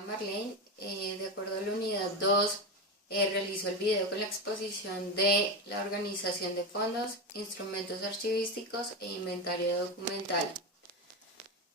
Marlene, de acuerdo a la unidad 2, realizó el video con la exposición de la organización de fondos, instrumentos archivísticos e inventario documental.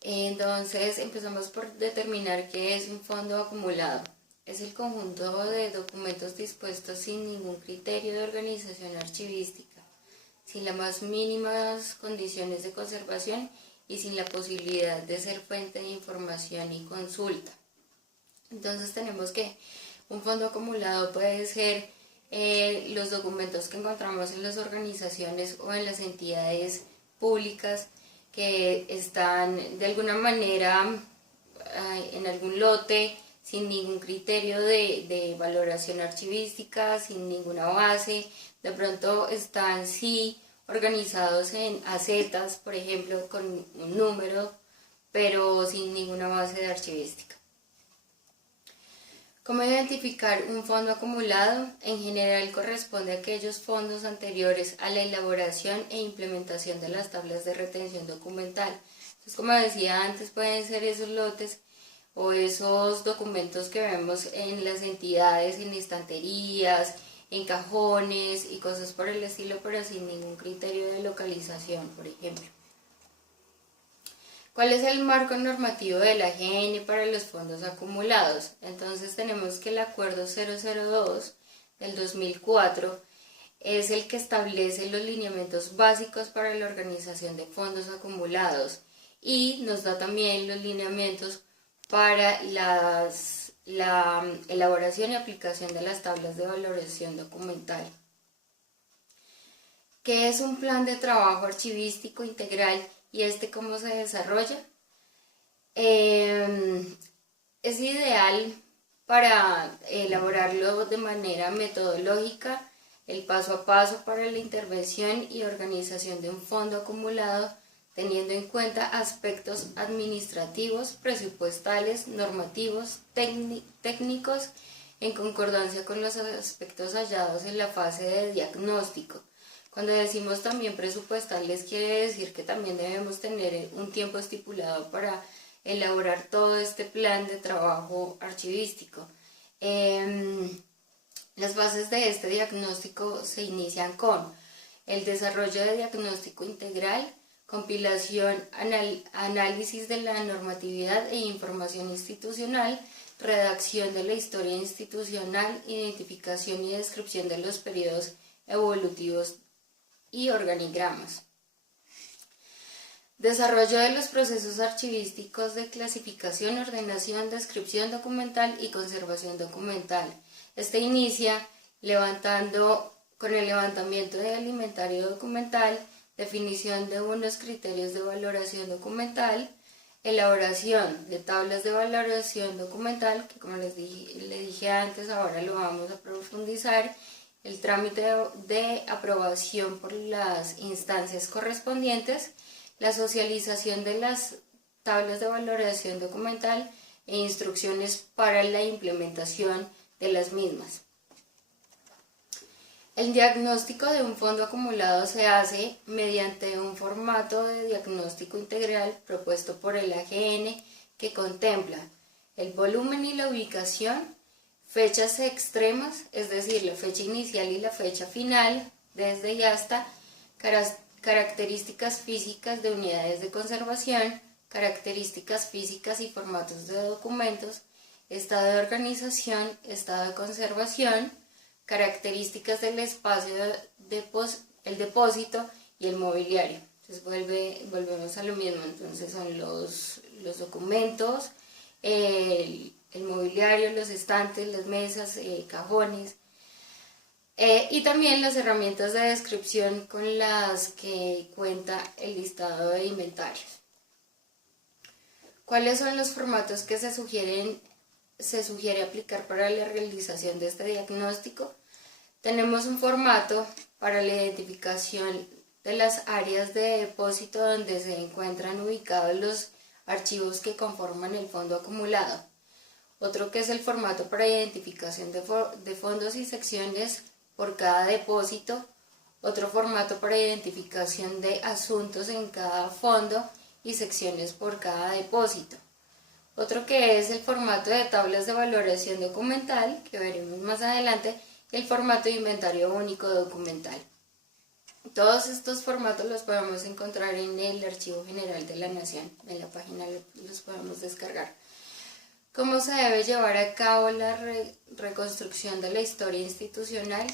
Entonces empezamos por determinar qué es un fondo acumulado. Es el conjunto de documentos dispuestos sin ningún criterio de organización archivística, sin las más mínimas condiciones de conservación y sin la posibilidad de ser fuente de información y consulta. Entonces tenemos que un fondo acumulado puede ser los documentos que encontramos en las organizaciones o en las entidades públicas que están de alguna manera en algún lote sin ningún criterio de valoración archivística, sin ninguna base. De pronto están sí organizados en acetas, por ejemplo, con un número, pero sin ninguna base de archivística. ¿Cómo identificar un fondo acumulado? En general corresponde a aquellos fondos anteriores a la elaboración e implementación de las tablas de retención documental. Entonces, como decía antes, pueden ser esos lotes o esos documentos que vemos en las entidades, en estanterías, en cajones y cosas por el estilo, pero sin ningún criterio de localización, por ejemplo. ¿Cuál es el marco normativo de la GN para los fondos acumulados? Entonces tenemos que el Acuerdo 002 del 2004 es el que establece los lineamientos básicos para la organización de fondos acumulados y nos da también los lineamientos para la elaboración y aplicación de las tablas de valoración documental. ¿Qué es un plan de trabajo archivístico integral y cómo se desarrolla? Es ideal para elaborarlo de manera metodológica, el paso a paso para la intervención y organización de un fondo acumulado, teniendo en cuenta aspectos administrativos, presupuestales, normativos, técnicos, en concordancia con los aspectos hallados en la fase de diagnóstico. Cuando decimos también presupuestales, quiere decir que también debemos tener un tiempo estipulado para elaborar todo este plan de trabajo archivístico. Las bases de este diagnóstico se inician con el desarrollo de diagnóstico integral, compilación, análisis de la normatividad e información institucional, redacción de la historia institucional, identificación y descripción de los periodos evolutivos y organigramas. Desarrollo de los procesos archivísticos de clasificación, ordenación, descripción documental y conservación documental. Este inicia con el levantamiento del inventario documental, definición de unos criterios de valoración documental, elaboración de tablas de valoración documental, que como le dije antes, ahora lo vamos a profundizar, el trámite de aprobación por las instancias correspondientes, la socialización de las tablas de valoración documental e instrucciones para la implementación de las mismas. El diagnóstico de un fondo acumulado se hace mediante un formato de diagnóstico integral propuesto por el AGN que contempla el volumen y la ubicación, fechas extremas, es decir, la fecha inicial y la fecha final, desde y hasta, características físicas de unidades de conservación, características físicas y formatos de documentos, estado de organización, estado de conservación, características del espacio, el depósito y el mobiliario. Entonces volvemos a lo mismo, entonces son los documentos, el mobiliario, los estantes, las mesas, cajones, y también las herramientas de descripción con las que cuenta el listado de inventarios. ¿Cuáles son los formatos que se sugiere aplicar para la realización de este diagnóstico? Tenemos un formato para la identificación de las áreas de depósito donde se encuentran ubicados los archivos que conforman el fondo acumulado. Otro que es el formato para identificación de fondos y secciones por cada depósito. Otro formato para identificación de asuntos en cada fondo y secciones por cada depósito. otro que es el formato de tablas de valoración documental, que veremos más adelante, y el formato de inventario único documental. Todos estos formatos los podemos encontrar en el Archivo General de la Nación, en la página los podemos descargar. ¿Cómo se debe llevar a cabo la reconstrucción de la historia institucional?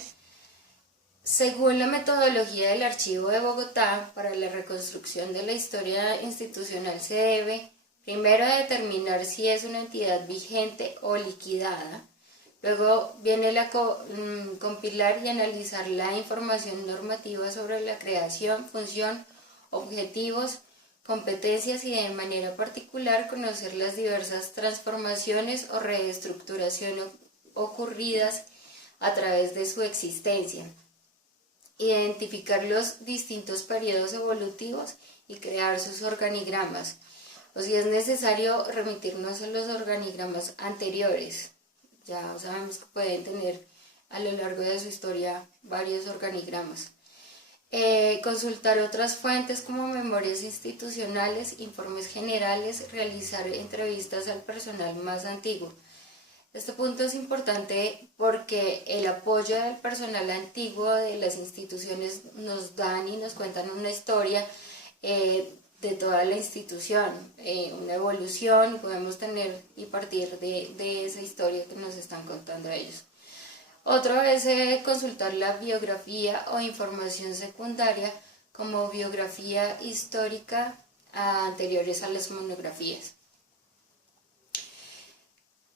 Según la metodología del Archivo de Bogotá, para la reconstrucción de la historia institucional se debe primero determinar si es una entidad vigente o liquidada. Luego viene compilar y analizar la información normativa sobre la creación, función, objetivos, competencias y de manera particular conocer las diversas transformaciones o reestructuración ocurridas a través de su existencia. Identificar los distintos periodos evolutivos y crear sus organigramas, o si es necesario remitirnos a los organigramas anteriores. Ya sabemos que pueden tener a lo largo de su historia varios organigramas. Consultar otras fuentes como memorias institucionales, informes generales, realizar entrevistas al personal más antiguo. Este punto es importante porque el apoyo del personal antiguo de las instituciones nos dan y nos cuentan una historia de toda la institución, una evolución, y podemos tener y partir de esa historia que nos están contando ellos. Otro es consultar la biografía o información secundaria como biografía histórica anteriores a las monografías.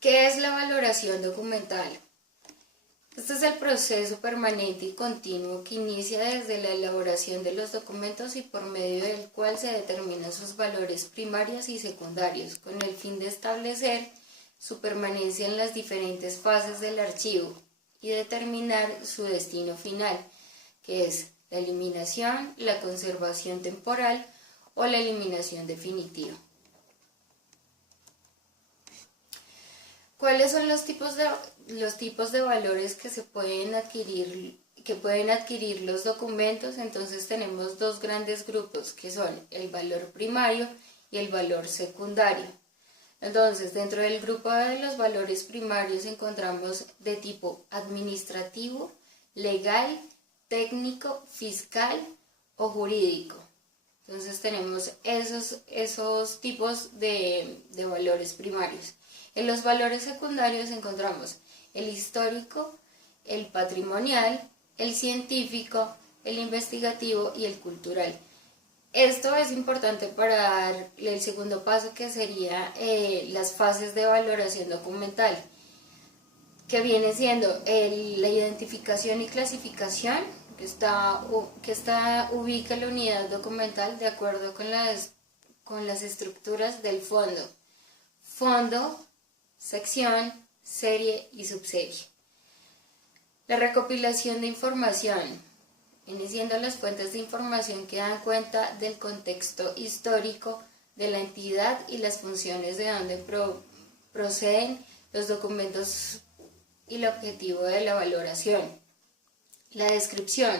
¿Qué es la valoración documental? Este es el proceso permanente y continuo que inicia desde la elaboración de los documentos y por medio del cual se determinan sus valores primarios y secundarios, con el fin de establecer su permanencia en las diferentes fases del archivo y determinar su destino final, que es la eliminación, la conservación temporal o la eliminación definitiva. ¿Cuáles son los tipos de valores que pueden adquirir los documentos? Entonces tenemos dos grandes grupos que son el valor primario y el valor secundario. Entonces, dentro del grupo de los valores primarios encontramos de tipo administrativo, legal, técnico, fiscal o jurídico. Entonces tenemos esos tipos de valores primarios. En los valores secundarios encontramos el histórico, el patrimonial, el científico, el investigativo y el cultural. Esto es importante para dar el segundo paso, que sería las fases de valoración documental, que viene siendo la identificación y clasificación, que ubica la unidad documental de acuerdo con las estructuras del fondo, sección, serie y subserie. La recopilación de información viene siendo las fuentes de información que dan cuenta del contexto histórico de la entidad y las funciones de donde proceden los documentos y el objetivo de la valoración. La descripción,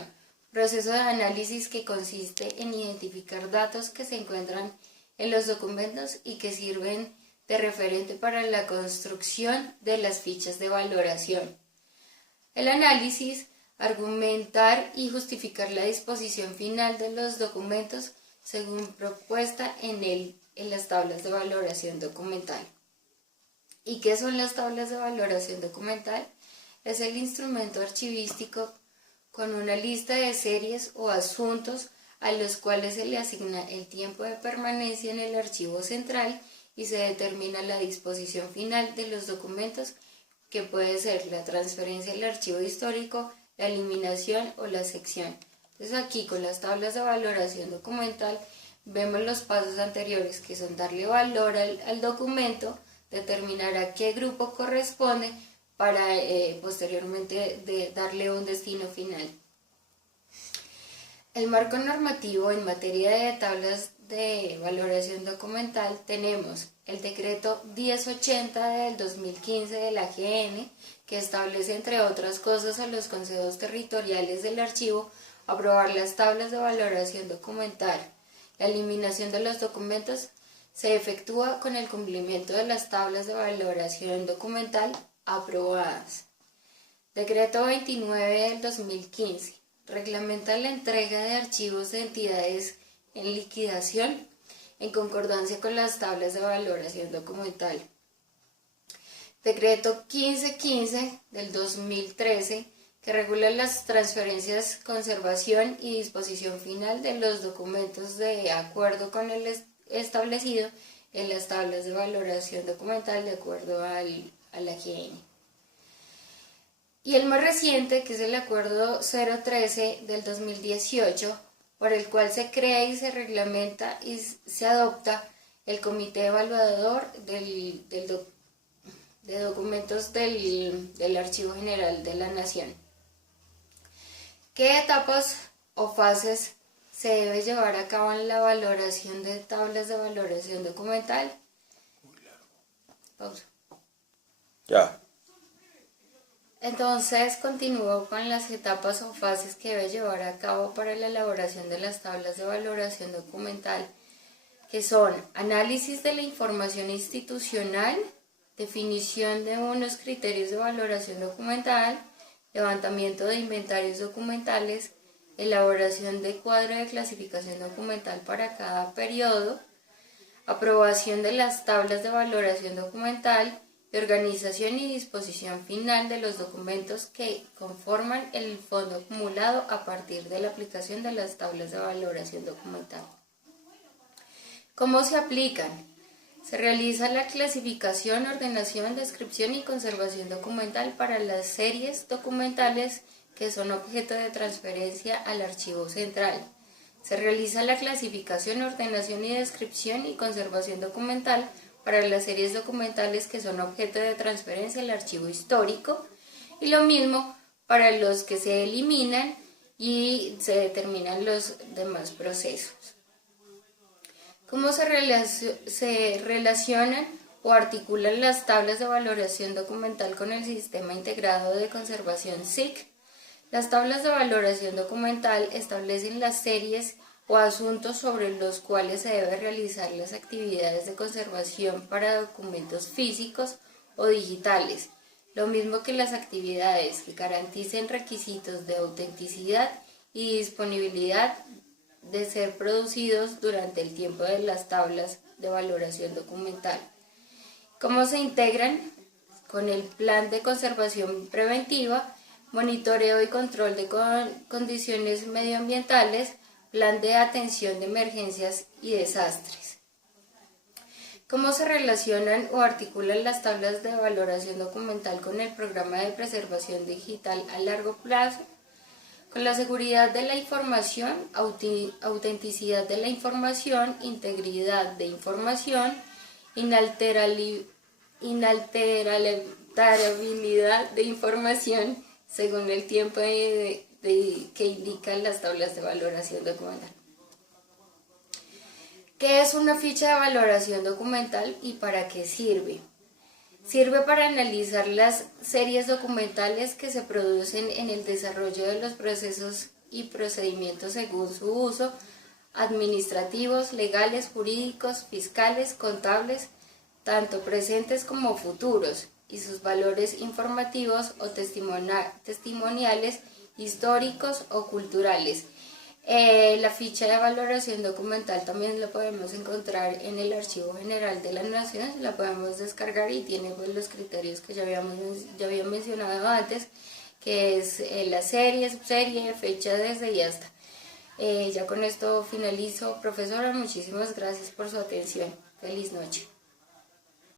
proceso de análisis que consiste en identificar datos que se encuentran en los documentos y que sirven de referente para la construcción de las fichas de valoración. El análisis, argumentar y justificar la disposición final de los documentos según propuesta en las tablas de valoración documental. ¿Y qué son las tablas de valoración documental? Es el instrumento archivístico con una lista de series o asuntos a los cuales se le asigna el tiempo de permanencia en el archivo central y se determina la disposición final de los documentos, que puede ser la transferencia al archivo histórico, la eliminación o la sección. Entonces aquí con las tablas de valoración documental vemos los pasos anteriores, que son darle valor al documento, determinar a qué grupo corresponde para posteriormente darle un destino final. El marco normativo en materia de tablas de valoración documental tenemos el decreto 1080 del 2015 de la AGN, que establece, entre otras cosas, a los consejos territoriales del archivo aprobar las tablas de valoración documental. La eliminación de los documentos se efectúa con el cumplimiento de las tablas de valoración documental aprobadas. Decreto 29 del 2015 reglamenta la entrega de archivos de entidades en liquidación en concordancia con las tablas de valoración documental. Decreto 1515 del 2013 que regula las transferencias, conservación y disposición final de los documentos de acuerdo con el establecido en las tablas de valoración documental de acuerdo a la GN. Y el más reciente, que es el Acuerdo 013 del 2018, por el cual se crea y se reglamenta y se adopta el Comité Evaluador de documentos del Archivo General de la Nación. ¿Qué etapas o fases se debe llevar a cabo en la valoración de tablas de valoración documental? Pausa. Ya. Entonces continúo con las etapas o fases que debe llevar a cabo para la elaboración de las tablas de valoración documental, que son análisis de la información institucional, definición de unos criterios de valoración documental, levantamiento de inventarios documentales, elaboración de cuadro de clasificación documental para cada periodo, aprobación de las tablas de valoración documental y organización y disposición final de los documentos que conforman el fondo acumulado a partir de la aplicación de las tablas de valoración documental. ¿Cómo se aplican? Se realiza la clasificación, ordenación, descripción y conservación documental para las series documentales que son objeto de transferencia al archivo central. Se realiza la clasificación, ordenación y descripción y conservación documental para las series documentales que son objeto de transferencia al archivo histórico, y lo mismo para los que se eliminan y se determinan los demás procesos. ¿Cómo se relacionan o articulan las tablas de valoración documental con el Sistema Integrado de Conservación SIC? Las tablas de valoración documental establecen las series o asuntos sobre los cuales se debe realizar las actividades de conservación para documentos físicos o digitales, lo mismo que las actividades que garanticen requisitos de autenticidad y disponibilidad de ser producidos durante el tiempo de las tablas de valoración documental. ¿Cómo se integran? Con el plan de conservación preventiva, monitoreo y control de condiciones medioambientales, plan de atención de emergencias y desastres. ¿Cómo se relacionan o articulan las tablas de valoración documental con el programa de preservación digital a largo plazo? Con la seguridad de la información, autenticidad de la información, integridad de información, inalterabilidad de información según el tiempo que indican las tablas de valoración documental. ¿Qué es una ficha de valoración documental y para qué sirve? Sirve para analizar las series documentales que se producen en el desarrollo de los procesos y procedimientos según su uso, administrativos, legales, jurídicos, fiscales, contables, tanto presentes como futuros, y sus valores informativos o testimoniales, históricos o culturales. La ficha de valoración documental también la podemos encontrar en el Archivo General de la Nación, la podemos descargar y tiene pues los criterios que ya había mencionado antes, que es la serie, subserie, fecha desde y hasta. Ya con esto finalizo. Profesora, muchísimas gracias por su atención. Feliz noche.